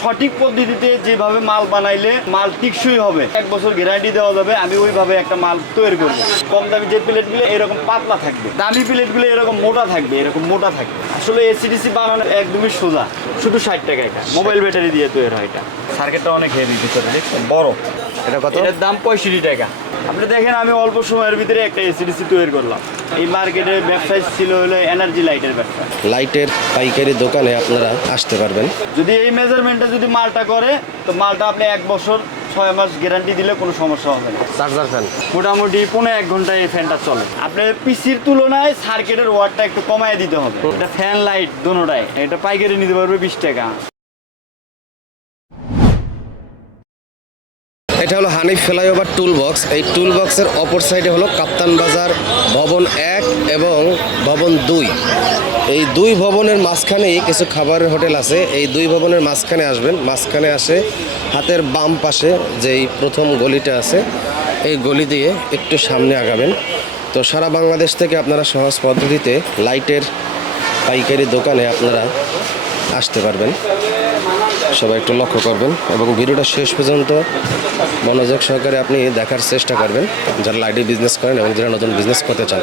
সঠিক পদ্ধতিতে যেভাবে মাল বানাইলে মাল টিকসই হবে। এক বছর গ্যারান্টি দেওয়া যাবে আমি ওইভাবে একটা মাল তৈরি করব। কম দামি যে প্লেটগুলো এরকম পাতলা থাকবে। দামি প্লেটগুলো এরকম মোটা থাকবে এরকম মোটা থাকবে। আসলে এসিডিসি বানানো একদমই সোজা শুধু ষাট টাকা এটা। মোবাইল ব্যাটারি দিয়ে তৈরি হয় এটা। সার্কিটটা অনেক হেভি ভিতরে দেখছেন বড়। এটা কত? এটার দাম পঁয়ষট্টি টাকা। আপনি দেখেন আমি অল্প সময়ের ভিতরে একটা এসিডিসি তৈরি করলাম। এই মার্কেটের ব্যবসা ছিল হলো এনার্জি লাইটের ব্যবসা। লাইটের পাইকারি দোকানে আপনারা আসতে পারবেন। যদি এই মেজারমেন্টটা যদি মালটা করে তো মালটা আপনি এক বছর ছয় মাস গ্যারান্টি দিলে কোনো সমস্যা হবে না। চার্জার ফ্যান মোটামুটি পনেরো এক ঘন্টায় এই ফ্যানটা চলে। আপনার পিসির তুলনায় সার্কিটের ওয়াটটা একটু কমায় দিতে হবে। এটা ফ্যান লাইট দোনোটাই এটা পাইকারি নিতে পারবে বিশ টাকা। এটা হলো হানিফ ফ্লাইওভার টুল বক্স এই টুল বক্সের অপর সাইডে হলো কাপ্তান বাজার ভবন এক এবং ভবন দুই। এই দুই ভবনের মাঝখানেই কিছু খাবারের হোটেল আছে। এই দুই ভবনের মাঝখানে আসবেন। মাঝখানে আসে হাতের বাম পাশে যেই প্রথম গলিটা আছে, এই গলি দিয়ে একটু সামনে আগাবেন। তো সারা বাংলাদেশ থেকে আপনারা সহজ পদ্ধতিতে লাইটের পাইকারি দোকানে আপনারা আসতে পারবেন। সবাই একটু লক্ষ্য করবেন এবং ভিডিওটা শেষ পর্যন্ত মনোযোগ সহকারে আপনি দেখার চেষ্টা করবেন, যারা লাইটে বিজনেস করেন এবং যারা নতুন বিজনেস করতে চান।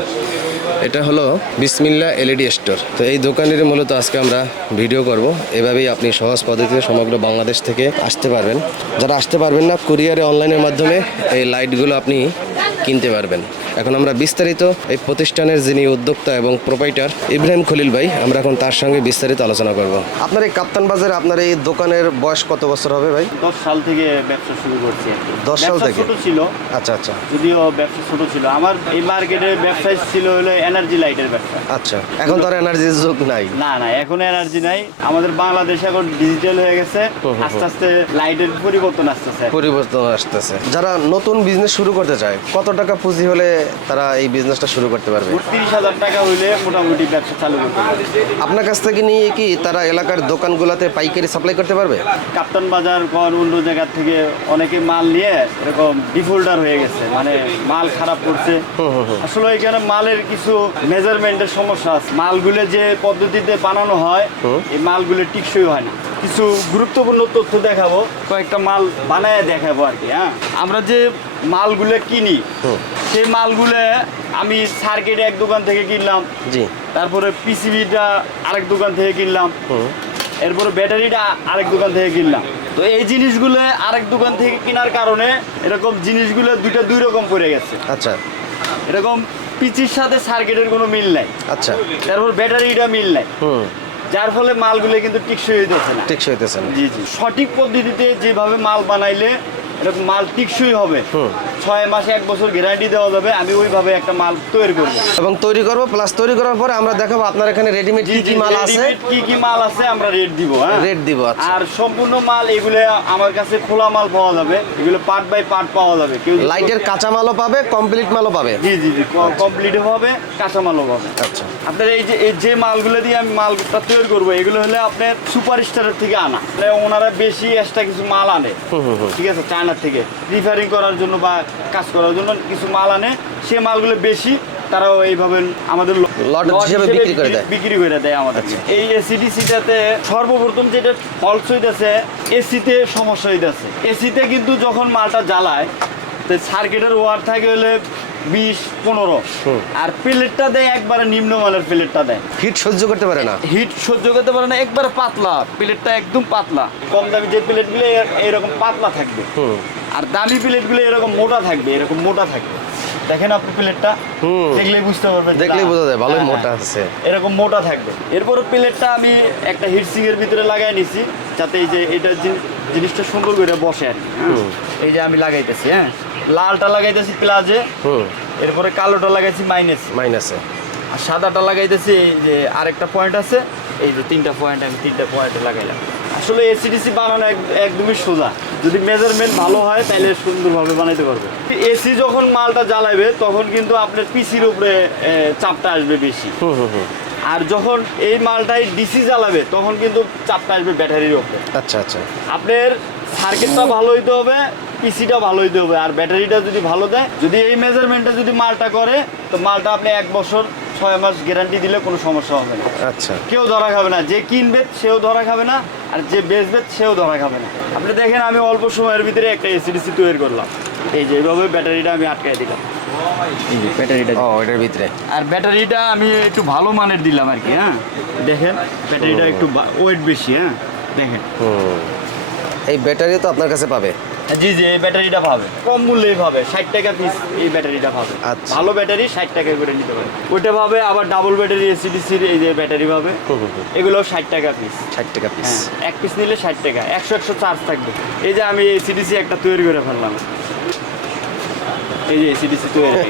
এটা হলো বিসমিল্লা এলইডি স্টোর। তো এই দোকানের মূলত আজকে আমরা ভিডিও করব। এভাবেই আপনি সহজ পদ্ধতিতে সমগ্র বাংলাদেশ থেকে আসতে পারবেন। যারা আসতে পারবেন না কুরিয়ারে অনলাইনের মাধ্যমে এই লাইটগুলো আপনি কিনতে পারবেন। এখন আমরা বিস্তারিত এই প্রতিষ্ঠানের যিনি উদ্যোক্তা এবং প্রোপাইটার ইব্রাহিম খলিল ভাই আমরা এখন তার সঙ্গে বিস্তারিত আলোচনা করব। আপনার এই কাপ্তান বাজারে আপনার এই দোকানের বয়স কত বছর হবে ভাই? দশ সাল থেকে ব্যবসা শুরু করছি দশ সাল থেকে? ছোট ছিল। আচ্ছা আচ্ছা। যদিও ব্যবসা ছোট ছিল। আমার এই মার্কেটের ব্যবসায় ছিল হলো এনার্জি লাইটের ব্যবসা। আচ্ছা এখন তো আর এনার্জির যুগ নাই। না না এখন এনার্জি নাই। আমাদের বাংলাদেশ এখন ডিজিটাল হয়ে গেছে। আস্তে আস্তে লাইটের পরিবর্তন আসতেছে। পরিবর্তন আসতেছে। যারা নতুন বিজনেস শুরু করতে চায় কত টাকা পুঁজি হলে তারা এই বিজনেসটা শুরু করতে পারবে। তিরিশ হাজার টাকা হইলে মোটামুটি ব্যবসা চালু করতে আপনার কাছ থেকে নিয়ে কি তারা এলাকার দোকানগুলোতে পাইকারি সাপ্লাই করতে পারবে? কাপ্তান বাজার কর অন্য জায়গা থেকে অনেকে মাল নিয়ে এরকম ডিফোল্ডার হয়ে গেছে। মানে মাল খারাপ করছে। আসলে এখানে মালের কিছু মেজারমেন্টের সমস্যা আছে। মালগুলো যে পদ্ধতিতে বানানো হয় এই মালগুলো টিকসই হয় না। কিছু গুরুত্বপূর্ণ তথ্য দেখাবো। কয়েকটা মাল বানায় দেখাবো আর কি হ্যাঁ? আমরা যে মালগুলো কিনি সেই মালগুলো আমি সার্কিট এক দোকান থেকে কিনলাম। জি। তারপরে পিসিবিটা আরেক দোকান থেকে কিনলাম। এরপরে ব্যাটারিটা আরেক দোকান থেকে কিনলাম। তো এই জিনিসগুলো আরেক দোকান থেকে কেনার কারণে এরকম জিনিসগুলো দুইটা দুই রকম পড়ে গেছে। আচ্ছা। এরকম পিচির সাথে সার্কিটের কোনো মিল নাই। আচ্ছা। তারপর ব্যাটারিটা মিল নাই। হুম। যার ফলে মালগুলো কিন্তু টিকসই হইতেছে না। ঠিক হইতেছে না। জি জি। সঠিক পদ্ধতিতে যেভাবে মাল বানাইলে এরকম মাল টিকসই হবে। ছয় মাসে এক বছর গ্যারান্টি দেওয়া যাবে আমি ওইভাবে একটা মাল তৈরি করব। এবং তৈরি করব প্লাস তৈরি করার পরে আমরা দেখাবো আপনার এখানে রেডিমেড কি কি মাল আছে। কি কি মাল আছে আমরা রেট দিব হ্যাঁ? রেট দিব আচ্ছা। আর সম্পূর্ণ মাল এগুলো আমার কাছে খোলা মাল পাওয়া যাবে এগুলো পার্ট বাই পার্ট পাওয়া যাবে। কেউ লাইটের কাঁচা মালও পাবে কমপ্লিট মালও পাবে। জি জি জি কমপ্লিট হবে কাঁচা মালও পাবে। আচ্ছা। আপনার এই যে এই যে মালগুলো দিয়ে আমি মালটা তৈরি করব এগুলো হলে আপনার সুপার স্টারের থেকে আনা। ওনারা বেশি এক্সট্রা কিছু মাল আনে। ঠিক আছে চায়নার থেকে। রিফারিং করার জন্য বা কাজ করার জন্য কিছু মাল আনে। সে মালগুলো বেশি তারাও এইভাবে আমাদের বিক্রি করে দেয়। বিক্রি করে দেয় আমাদের এই এসিডিসিটাতে সর্বপ্রথম যেটা ফলস হইতেছে এসিতে সমস্যা হইতেছে। এসিতে কিন্তু যখন মালটা জ্বালায় তো সার্কিটের ওয়ার থাকে হলে বিশ পনেরো। আর প্লেটটা দেয় একবারে নিম্নমানের প্লেটটা দেয়। হিট সহ্য করতে পারে না। হিট সহ্য করতে পারে না একবারে পাতলা। প্লেটটা একদম পাতলা। কম দামি যে প্লেটগুলো এরকম পাতলা থাকবে। আর দামি প্লেটগুলো এরকম মোটা থাকবে এরকম মোটা থাকবে। দেখেন আপনি প্লেটটা। হুম। দেখলেই বুঝতে পারবেন দেখলেই বোঝা যায় ভালোই হ্যাঁ, মোটা হ্যাঁ। আছে। এরকম মোটা থাকবে। এরপরে প্লেটটা আমি একটা হিটসিং এর ভিতরে লাগাই নিছি যাতে এই যে এটা জিনিসটা সুন্দর করে বসে আর কি। এই যে আমি লাগাইতেছি হ্যাঁ। লালটা লাগাইতেছি প্লাজে হুম। এরপরে কালোটা লাগাইছি মাইনাস মাইনাসে আর সাদাটা লাগাইতেছি এই যে আরেকটা পয়েন্ট আছে এই যে তিনটা পয়েন্ট আমি তিনটা পয়েন্টে লাগাইলাম। আসলে এসিডিসি বানানো এক- একদমই সোজা। যদি মেজারমেন্ট ভালো হয় তাহলে সুন্দরভাবে বানাইতে পারবে। এসি যখন মালটা জ্বালাবে তখন কিন্তু আপনার পিসির উপরে চাপটা আসবে বেশি। আর যখন এই মালটাই ডিসি জ্বালাবে তখন কিন্তু চাপটা আসবে ব্যাটারির উপরে। আচ্ছা আচ্ছা। আপনার সার্কিটটা ভালো হইতে হবে পিসিটা ভালো হইতে হবে আর ব্যাটারিটা যদি ভালো দেয় যদি এই মেজারমেন্টে যদি মালটা করে তো মালটা আপনি এক বছর ছয় মাস গ্যারান্টি দিলে কোনো সমস্যা হবে না। আচ্ছা। কেউ ধরা খাবে না। যে কিনবে সেও ধরা খাবে না। আর যে বেচবে সেও ধরা খাবে না। আপনি দেখেন আমি অল্প সময়ের ভিতরে একটা এসিডিসি তৈরি করলাম। এই যে এইভাবে ব্যাটারিটা আমি আটকাই দিলাম। ব্যাটারিটা। ও এটার ভিতরে। আর ব্যাটারিটা আমি একটু ভালো মানের দিলাম আর কি হ্যাঁ? দেখেন ব্যাটারিটা একটু ওয়েট বেশি হ্যাঁ? দেখেন। এই ব্যাটারি তো আপনার কাছে পাবে। জি জি এই ব্যাটারিটা পাবে। কম মূল্যেই পাবে ষাট টাকা পিস এই ব্যাটারিটা পাবে। আচ্ছা। ভালো ব্যাটারি ষাট টাকা করে নিতে পারে ওইটা পাবে আবার ডাবল ব্যাটারি এসিডিসির এই যে ব্যাটারি পাবে। এগুলো ষাট টাকা পিস ষাট টাকা পিস হ্যাঁ এক পিস নিলে ষাট টাকা একশো একশো চার্জ থাকবে। এই যে আমি এসিডিসি একটা তৈরি করে ফেললাম। এই যে এসিডিসি তৈরি।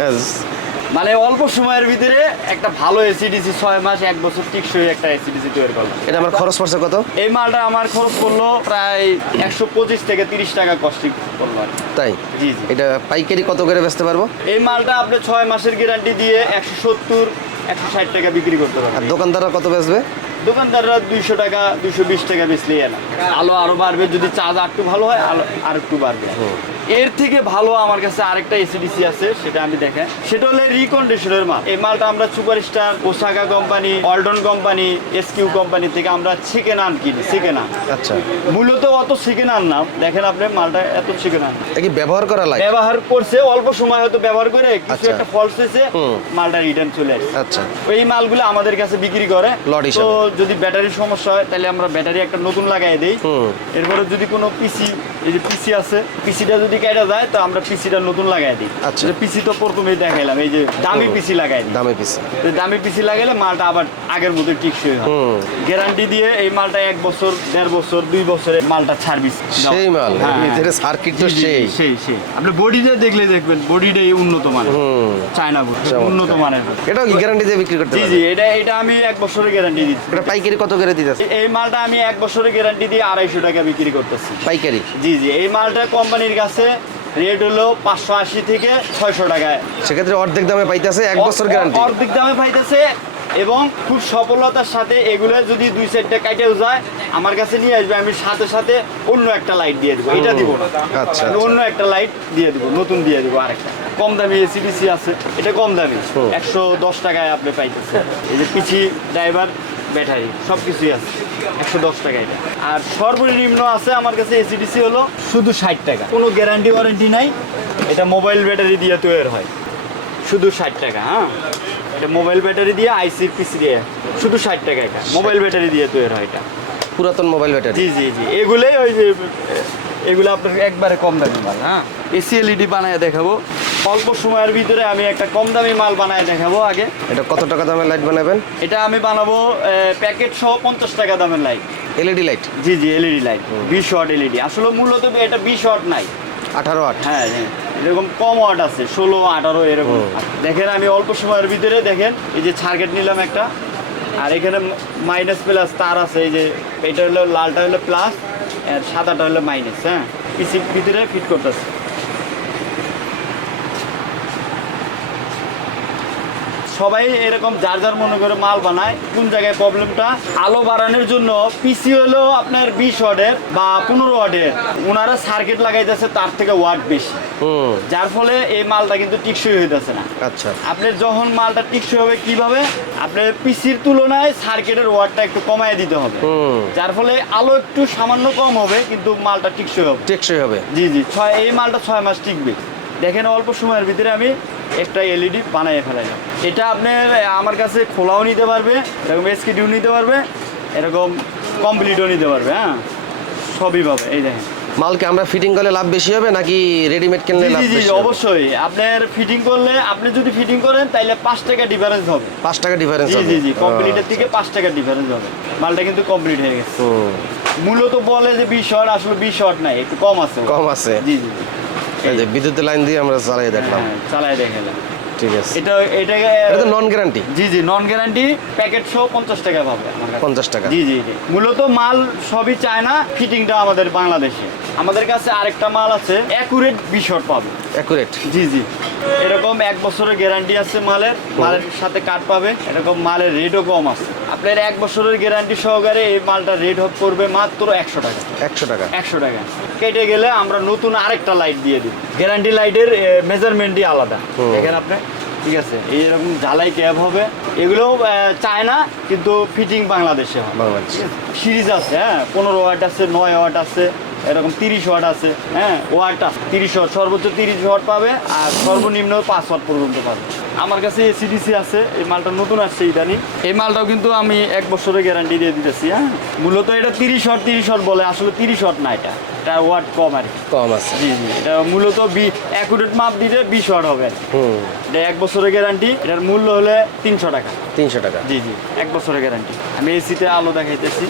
মানে অল্প সময়ের ভিতরে একটা ভালো এসিডিসি ছয় মাস এক বছর টিকসই একটা এসিডিসি তৈরি করলাম এটা আমার খরচ পড়ছে কত? এই মালটা আমার খরচ পড়ল প্রায় একশো পঁচিশ থেকে তিরিশ টাকা কস্টিং পড়ল তাই? জি জি। এটা পাইকারি কত করে বেচতে পারব? এই মালটা আপনি ছয় মাসের গ্যারান্টি দিয়ে একশো সত্তর একশো ষাট টাকা বিক্রি করতে আর পারবেন দোকানদাররা কত বেচবে? দোকানদাররা দুইশো টাকা দুইশো বিশ টাকা বেচলেই আলো আরও বাড়বে যদি চার্জ আর একটু ভালো হয় আলো আর একটু বাড়বে এর থেকে ভালো আমার কাছে আরেকটা এসিডিসি আছে সেটা আমি দেখাই সেটা হলো রিকন্ডিশনের মাল। এই মালটা আমরা super star Osaka company Alton company SQ company থেকে আমরা চিকেন আন কিনি চিকেন আন আচ্ছা। মূলত অত চিকেন আন না। দেখেন আপনি মালটা এত চিকেন আন কি ব্যবহার করা লাগে ব্যবহার করছে অল্প সময় হয়তো ব্যবহার করে কিছু আচ্ছা। একটা ফলস হয়েছে মালটা রিটার্ন চলে আসে আচ্ছা। এই মালগুলো আমাদের কাছে বিক্রি করে। তো যদি ব্যাটারির সমস্যা হয় তাহলে আমরা ব্যাটারি একটা নতুন লাগাই দেই। এরপরে যদি কোনো পিসি এই যে পিসি আছে পিসিটা যদি কেটে যায় তো আমরা পিসিটা নতুন লাগাই দিই। আচ্ছা। পিসি তো প্রথমেই দেখাইলাম এই যে দামি পিসি লাগাই দিই। দামে পিস। তো দামি পিসি লাগাইলে মালটা আবার আগের মতো টিকসই হয়। গ্যারান্টি দিয়ে এই মালটা এক বছর দেড় বছর দুই বছরের মালটা সার্ভিস সেই মাল এদের সার্কিট তো সেই। সেই সেই। আপনি বডিটা দেখলে দেখবেন বডিটাই উন্নত মানের। চায়না উন্নত মানের এটাও কি গ্যারান্টি দিয়ে বিক্রি করতে জি জি এটা এটা আমি এক বছরের গ্যারান্টি দিচ্ছি। এটা পাইকারি কত করে দিতেছে এই মালটা আমি এক বছরের গ্যারান্টি দিয়ে আড়াইশো টাকা বিক্রি করতেছি। পাইকারি? জি জি এই মালটা কোম্পানির কাছে রেট হলো পাঁচশো আশি থেকে ছয়শো টাকায়। সেক্ষেত্রে অর্ধেক দামে পাইতেছে এক বছর গ্যারান্টি অর্ধেক দামে পাইতেছে এবং খুব সফলতার সাথে এগুলো যদি দুই সাইডটা কাটেও যায় আমার কাছে নিয়ে আসবে আমি সাথে সাথে অন্য একটা লাইট দিয়ে দেবো। এটা দিব না। আচ্ছা, আচ্ছা। অন্য একটা লাইট দিয়ে দেবো নতুন দিয়ে দেবো আরেকটা। কম দামি এসিবিসি আছে এটা কম দামি। একশো দশ টাকায় আপনি পাইতেছেন। এই যে পিছি ড্রাইভার ব্যাটারি সব কিছুই আছে। একশো দশ টাকা এটা। আর সর্বনিম্ন আছে আমার কাছে এসিডিসি হলো শুধু ষাট টাকা। কোনো গ্যারান্টি ওয়ারেন্টি নাই। এটা মোবাইল ব্যাটারি দিয়ে তৈরি হয়। শুধু ষাট টাকা হ্যাঁ? এটা মোবাইল ব্যাটারি দিয়ে আইসি পিসি দিয়ে। শুধু ষাট টাকা এটা। মোবাইল ব্যাটারি দিয়ে তৈরি হয় এটা। পুরাতন মোবাইল ব্যাটারি জি জি জি। এগুলোই ওই যে এগুলো আপনার একবারে কম দামি মাল হ্যাঁ? এসি এলইডি বানায় দেখাবো। অল্প সময়ের ভিতরে আমি একটা কম দামি মাল বানায় দেখাবো আগে। এটা কত টাকা দামের লাইট বানাবেন? এটা আমি বানাবো প্যাকেট সহ পঞ্চাশ টাকা দামের light LED light G G LED light বিশ ওয়াট এলইডি আসলে মূলত এটা বিশ ওয়াট নাই। আঠারো আট। হ্যাঁ হ্যাঁ। এরকম কম ওয়াট আছে ষোলো আঠারো এরকম। দেখেন আমি অল্প সময়ের ভিতরে দেখেন এই যে সার্কিট নিলাম একটা। আর এখানে মাইনাস প্লাস তার আছে এই যে এটা হলো লালটা হলো প্লাস সাদাটা হলো মাইনাস হ্যাঁ? পিসির ভিতরে ফিট করতেছে। সবাই এরকম যার যার মনে করে মাল বানায়, কোন জায়গায় প্রবলেমটা আলো বাড়ানোর জন্য পিসি হলো আপনার বিশ ওয়ার্ডের বা পনেরো ওয়ার্ডের ওনারা সার্কিট লাগাইতেছে, তার থেকে ওয়ার্ড বেশি। যার ফলে এই মালটা কিন্তু টিকসই হইতেছে না। আচ্ছা। আপনার যখন মালটা টিকসই হবে কীভাবে? আপনার পিসির তুলনায় সার্কিটের ওয়াটটা একটু কমায় দিতে হবে। যার ফলে আলো একটু সামান্য কম হবে কিন্তু মালটা টিকসই হবে। টেকসই হবে। জি জি ছয় এই মালটা ছয় মাস টিকবে। দেখেন অল্প সময়ের ভিতরে আমি একটা এলইডি বানিয়ে ফেলাইলাম। এটা আপনার আমার কাছে খোলাও নিতে পারবে এরকম এসকিডিও নিতে পারবে এরকম কমপ্লিটও নিতে পারবে হ্যাঁ? সবই পাবে এই দেখেন। মালকে আমরা ফিটিং করলে লাভ বেশি হবে নাকি রেডিমেড কিনলে লাভ বেশি হবে? অবশ্যই। আপনার ফিটিং করলে আপনি যদি ফিটিং করেন তাহলে পাঁচ টাকা ডিফারেন্স হবে। পাঁচ টাকা ডিফারেন্স জি হবে। জি জি কমপ্লিটের আচ্ছা। থেকে পাঁচ টাকা ডিফারেন্স হবে। মালটা কিন্তু কমপ্লিট হয়ে গেছে। মূলত বলে যে বিশ শর্ট আসলে বিশ শর্ট নাই একটু কম আছে। কম আছে। জি জি। এই যে বিদ্যুতের লাইন দিয়ে আমরা চালাই দেখলাম। হ্যাঁ, চালায় দেখালাম ঠিক আছে। এটা এটা এটা নন গ্যারান্টি জি জি নন গ্যারান্টি প্যাকেট সহ পঞ্চাশ টাকা পাবে আমার কাছে। পঞ্চাশ টাকা। জি জি জি। মূলত মাল সবই চায় না ফিটিংটা আমাদের বাংলাদেশে। আমাদের কাছে আরেকটা মাল আছে অ্যাকুরেট বিশট পাবে। অ্যাকুরেট জি জি। এরকম এক বছরের গ্যারান্টি আছে মালের মালের সাথে কাট পাবে। এরকম মালের রেটও কম আছে। আপনার এক বছরের গ্যারান্টি সহকারে এই মালটা রেট হপ করবে মাত্র একশো টাকা। একশো টাকা। একশো টাকা। কেটে গেলে আমরা নতুন আরেকটা লাইট দিয়ে দিই। গ্যারান্টি লাইটের মেজারমেন্টই আলাদা। দেখেন আপনি। ঠিক আছে? এই এইরকম ঝালাই ক্যাব হবে এগুলোও চায় না কিন্তু ফিটিং বাংলাদেশে হয়। বাংলাদেশ। সিরিজ আছে হ্যাঁ পনেরো ওয়াট আছে নয় ওয়াট আছে। এরকম তিরিশ ওয়াট আছে হ্যাঁ? ওয়াট তিরিশ ওয়াট সর্বোচ্চ তিরিশ ওয়াট পাবে আর সর্বনিম্ন পাঁচ ওয়াট পর্যন্ত পাবে। আমার কাছে এসিডিসি আছে এই মালটা নতুন আসছে ইদানিং। এই মালটাও কিন্তু আমি এক বছরের গ্যারান্টি দিয়ে দিতেছি হ্যাঁ? মূলত এটা তিরিশ ওয়াট তিরিশ ওয়াট বলে আসলে তিরিশ ওয়াট না এটা। এটা ওয়াট কম আর কি। কম আছে। জি জি এটা মূলত বি অ্যাকুরেট মাপ দিলে বিশ ওয়াট হবে এটা এক বছরের গ্যারান্টি এটার মূল্য হলে তিনশো টাকা। তিনশো টাকা। জি জি এক বছরের গ্যারান্টি। আমি এসিতে আলো দেখাইতেছি।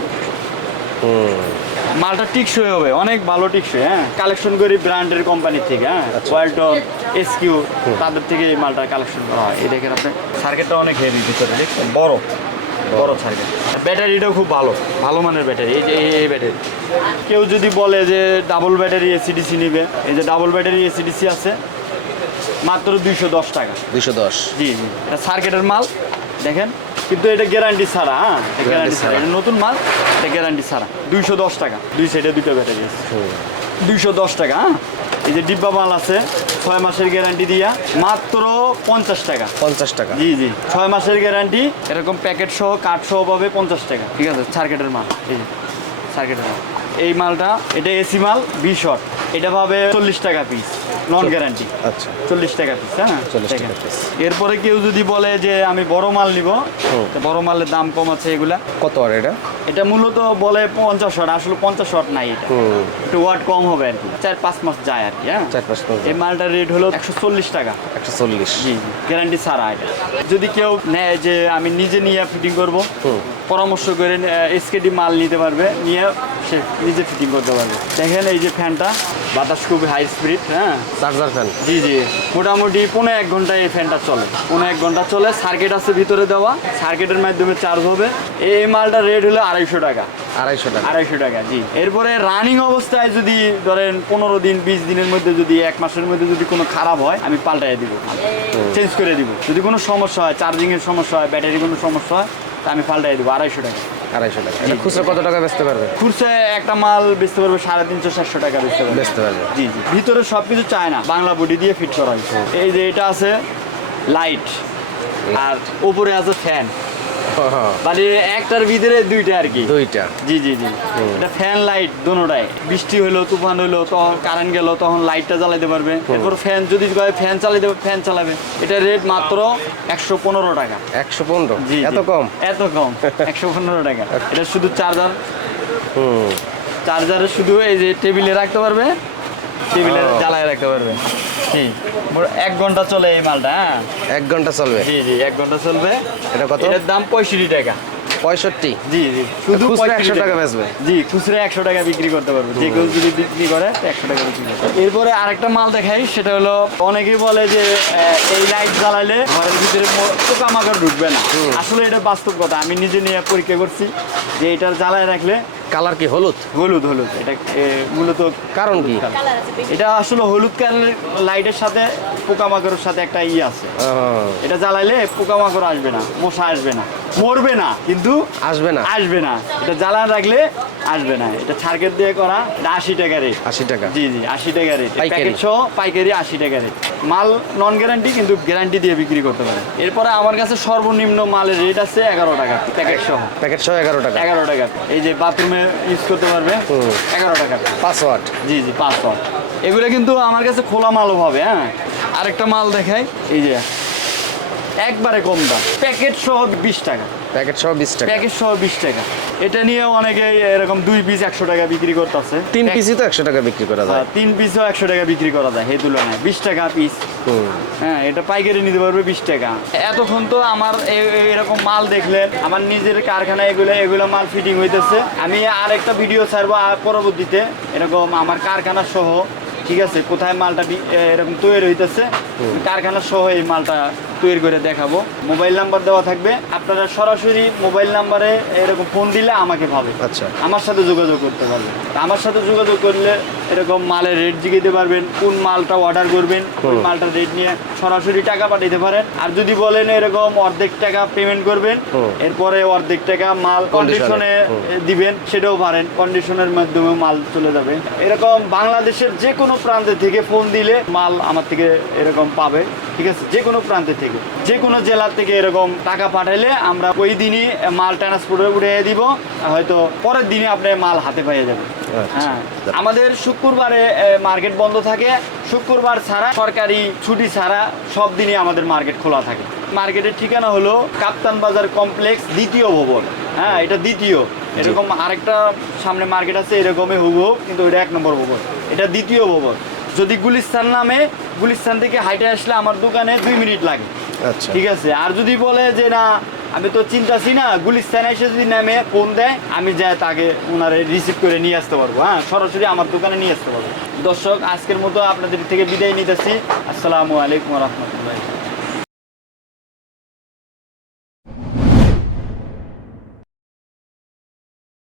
হুম। মালটা টিকসই হবে অনেক ভালো টিকসই হ্যাঁ? কালেকশন করি ব্র্যান্ডের কোম্পানি থেকে হ্যাঁ? আচ্ছা। ওয়ালটন এসকিউ তাদের থেকে এই মালটা কালেকশন করা হয়। এই দেখেন আপনি সার্কিটটা অনেক হেভি ভিতরে দেখছেন? বড় বড় সার্কিট ব্যাটারিটাও খুব ভালো ভালো মানের ব্যাটারি এই যে এই- ব্যাটারি। কেউ যদি বলে যে ডাবল ব্যাটারি এসিডিসি নিবে এই যে ডাবল ব্যাটারি এসিডিসি আছে মাত্র দুইশো দশ টাকা। দুশো দশ। জি জি। সার্কিটের মাল দেখেন? কিন্তু এটা গ্যারান্টি ছাড়া হ্যাঁ? গ্যারান্টি ছাড়া। নতুন মাল এটা গ্যারান্টি ছাড়া। দুইশো দশ টাকা। দুই সাইডে দুটো ব্যাটারি আছে। দুইশো দশ টাকা হ্যাঁ? এই যে ডিব্বা মাল আছে ছয় মাসের গ্যারান্টি দিয়া মাত্র পঞ্চাশ টাকা। পঞ্চাশ টাকা। জি জি। ছয় মাসের গ্যারান্টি এরকম প্যাকেট সহ কাঠ সহ পাবে পঞ্চাশ টাকা। ঠিক আছে সার্কেটের মাল। সার্কিটের মাল। এই মালটা এটা এসি মাল বিশ শট এটা পাবে চল্লিশ টাকা পিস নন গ্যারান্টি আচ্ছা। চল্লিশ টাকা পিস হ্যাঁ? 40 টাকা piece। এরপরে কেউ যদি বলে যে আমি বড় মাল নিব বড় মালের দাম কম আছে এগুলা। কত আর এটা? এটা মূলত বলে পঞ্চাশ শট আসলে পঞ্চাশ শট নাই এটা। একটু ওয়াট কম হবে আর কি চার পাঁচ মাস যায় আর কি হ্যাঁ? চার পাঁচ এই মালটার রেট হলো একশো চল্লিশ টাকা। একশো চল্লিশ। জি গ্যারান্টি ছাড়া এটা। যদি কেউ নেয় যে আমি নিজে নিয়ে ফিটিং করব। পরামর্শ করে এসকেডি মাল নিতে পারবে নিয়ে সে নিজে ফিটিং করতে পারবে। দেখেন এই যে ফ্যানটা বাতাস খুব হাই স্পিড হ্যাঁ? চার্জার ফ্যান জি জি। মোটামুটি পনেরো এক ঘন্টায় এই ফ্যানটা চলে। পনেরো এক ঘণ্টা চলে সার্কিট আছে ভিতরে দেওয়া সার্কিটের মাধ্যমে চার্জ হবে। এই মালটা রেট হলো আড়াইশো টাকা। আড়াইশো টাকা। আড়াইশো টাকা জি। এরপরে রানিং অবস্থায় যদি ধরেন পনেরো দিন বিশ দিনের মধ্যে যদি এক মাসের মধ্যে যদি কোনো খারাপ হয় আমি পাল্টাই দিব। চেঞ্জ করে দিব। যদি কোনো সমস্যা হয় চার্জিংয়ের সমস্যা হয় ব্যাটারি কোনো সমস্যা হয় আমি পাল্টাই দিব আড়াইশো টাকা। আড়াইশো টাকা। এটা খুচরো কত টাকা বেচতে পারবে? খুচরো একটা মাল বেচতে পারবে সাড়ে তিনশো চারশো টাকা বেচতে পারবে। বেচতে পারবে। জি জি। ভিতরে সব কিছু চায় না বাংলা বডি দিয়ে ফিট করা হয়েছে। এই যে এটা আছে লাইট আর উপরে আছে ফ্যান মানে একটার ভিতরে দুইটা আর কি। দুইটা। জি জি জি। এটা ফ্যান লাইট দুটাই বৃষ্টি হলো তুফান হলো তখন কারেন্ট গেল তখন লাইটটা জ্বালাতে পারবে। এরপর ফ্যান যদি ফ্যান চালাতে ফ্যান চালাবে। এটা রেট মাত্র একশো পনেরো টাকা। একশো পনেরো? জি। এত কম? এত কম। একশো পনেরো টাকা। এটা শুধু চার্জার চার্জারে শুধু এই যে টেবিলে রাখতে পারবে। টেবিলে জ্বালায় রাখতে পারবে। জি এক ঘণ্টা চলে এই মালটা হ্যাঁ? এক ঘণ্টা চলবে। জি জি এক ঘণ্টা চলবে। এটা কত? এটার দাম পঁয়ষট্টি টাকা। পঁয়ষট্টি? জি জি। শুধু একশো টাকা। বেচবে? জি খুচরা একশো টাকা বিক্রি করতে পারবে। যে কেউ যদি বিক্রি করে একশো টাকা বিক্রি করতে এরপরে আরেকটা মাল দেখাই সেটা হলো অনেকেই বলে যে এই লাইট জ্বালালে ঘরের ভিতরে পোকামাকড় ঢুকবে না। আসলে এটা বাস্তব কথা। আমি নিজে নিয়ে পরীক্ষা করছি যে এটার জ্বালায় রাখলে কালার কি হলুদ? হলুদ হলুদ। এটা মূলত কারণ কি? এটা আসলে হলুদ কালার লাইটের সাথে পোকামাকড়ের সাথে একটা ই আছে। ও, এটা জ্বালাইলে পোকামাকড় আসবে না মশা আসবে না। মরবে না কিন্তু আসবে না। আসবে না। এটা জ্বালান রাখলে আসবে না। এটা সার্কেট দিয়ে করা এটা আশি টাকা রেট। আশি টাকা। জি জি আশি টাকা রেট। পাইকারি। প্যাকেট সহ পাইকারি আশি টাকা রেট। মাল নন গ্যারান্টি কিন্তু গ্যারান্টি দিয়ে বিক্রি করতে পারে। এরপরে আমার কাছে সর্বনিম্ন মালের রেট আছে এগারো টাকা প্যাকেট সহ। প্যাকেট সহ এগারো টাকা। এগারো টাকা। এই যে বাথরুমে ইউজ করতে পারবে। এগারো টাকা। পাসওয়ার্ড জি জি পাসওয়ার্ড এগুলো কিন্তু আমার কাছে খোলা মালও হবে হ্যাঁ। আরেকটা মাল দেখাই। এই যে একবারে কম দাম। প্যাকেট সহ বিশ টাকা। প্যাকেট সহ বিশ টাকা। প্যাকেট সহ বিশ টাকা। এটা নিয়ে অনেকে এরকম দুই পিস একশো টাকা বিক্রি করতেছে। তিন পিসই তো একশো টাকা বিক্রি করা যায়। তিন পিসও একশো টাকা বিক্রি করা যায় সেই তুলনায়। বিশ টাকা পিস হ্যাঁ এটা পাইকারি নিতে পারবে বিশ টাকা। এতক্ষণ তো আমার এরকম মাল দেখলে আমার নিজের কারখানা এগুলো এগুলো মাল ফিটিং হইতেছে। আমি আর একটা ভিডিও ছাড়বো আর পরবর্তীতে। এরকম আমার কারখানা সহ ঠিক আছে? কোথায় মালটা এরকম তৈরি হইতেছে? কারখানা সহ এই মালটা তৈরি করে দেখাবো। মোবাইল নাম্বার দেওয়া থাকবে। আপনারা সরাসরি মোবাইল নাম্বারে এরকম ফোন দিলে আমাকে পাবে। আচ্ছা। আমার সাথে যোগাযোগ করতে পারবেন। আমার সাথে যোগাযোগ করলে এরকম মালের রেট জিজ্ঞেতে পারবেন কোন মালটা অর্ডার করবেন কোন মালটা রেট নিয়ে সরাসরি টাকা পাঠাইতে পারেন। আর যদি বলেন এরকম অর্ধেক টাকা পেমেন্ট করবেন এরপরে অর্ধেক টাকা মাল কন্ডিশনে দিবেন সেটাও পারেন। কন্ডিশনের মাধ্যমে মাল চলে যাবে। এরকম বাংলাদেশের যে কোনো প্রান্তে থেকে ফোন দিলে মাল আমার থেকে এরকম পাবে। ঠিক আছে? যে কোনো প্রান্তে থেকে। যে কোনো জেলা থেকে এরকম টাকা পাঠাইলে আমরা ওই দিনই মাল ট্রান্সপোর্টে উঠিয়ে দিব। হয়তো পরের দিনে আপনি মাল হাতে পাইয়ে যাবেন আচ্ছা। হ্যাঁ। আমাদের শুক্রবারে মার্কেট বন্ধ থাকে। শুক্রবার ছাড়া সরকারি ছুটি ছাড়া সব দিনই আমাদের মার্কেট খোলা থাকে। মার্কেটের ঠিকানা হলো কাপ্তান বাজার কমপ্লেক্স দ্বিতীয় ভবন। হ্যাঁ এটা দ্বিতীয়। এরকম আরেকটা সামনে মার্কেট আছে এরকমই হুবহু কিন্তু এটা এক নম্বর ভবন। এটা দ্বিতীয় ভবন। যদি গুলিস্তান নামে গুলিস্তান থেকে হাইটে আসলে আমার দোকানে দুই মিনিট লাগে। আচ্ছা। ঠিক আছে? আর যদি বলে যে না আমি তো চিন্তাছি না গুলিস্তানে এসে যদি নামে ফোন দেয় আমি যাই তাকে ওনারে রিসিভ করে নিয়ে আসতে পারব। হ্যাঁ সরাসরি আমার দোকানে নিয়ে আসতে পারব। দর্শক আজকের মতো আপনাদের থেকে বিদায় নিতেছি। আসসালামু আলাইকুম রহমতুল্লাহ।